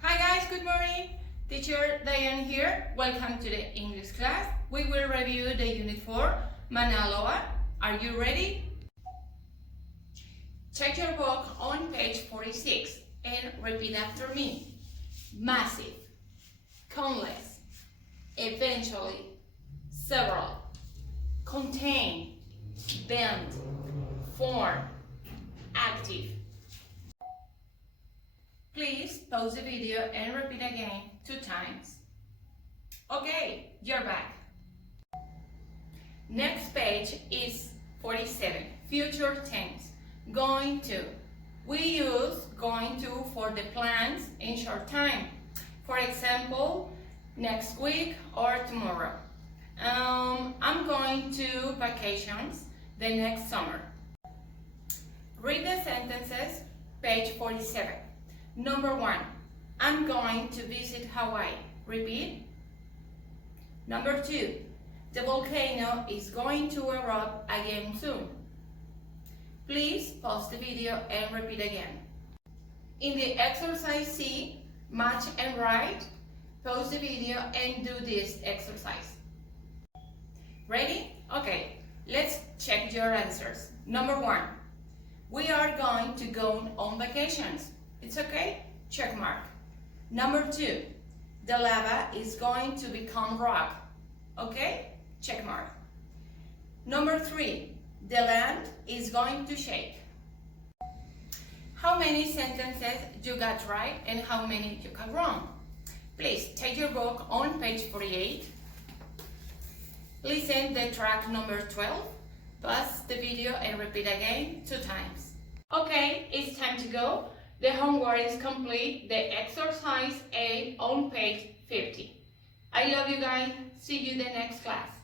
Hi guys, good morning. Teacher Diane here. Welcome to the English class. We will review the Unit 4, Manaloa. Are you ready? Check your book on page 46 and repeat after me. Massive, countless, eventually, several, contain, bend, form, active. Please pause the video and repeat again 2 times. Okay, you're back. Next page is 47, future tense. Going to. We use going to for the plans in short time. For example, next week or tomorrow. I'm going to vacations the next summer. Read the sentences, page 47. Number 1, I'm going to visit Hawaii. Repeat. Number 2, the volcano is going to erupt again soon. Please pause the video and repeat again. In the exercise C, match and write, pause the video and do this exercise. Ready? Okay, let's check your answers. Number 1, we are going to go on vacations. It's okay? Check mark. Number 2, the lava is going to become rock. Okay? Check mark. Number 3, the land is going to shake. How many sentences you got right and how many you got wrong? Please take your book on page 48. Listen the track number 12. Pause the video and repeat again 2 times. Okay, it's time to go. The homework is complete. The exercise A on page 50. I love you guys. See you in the next class.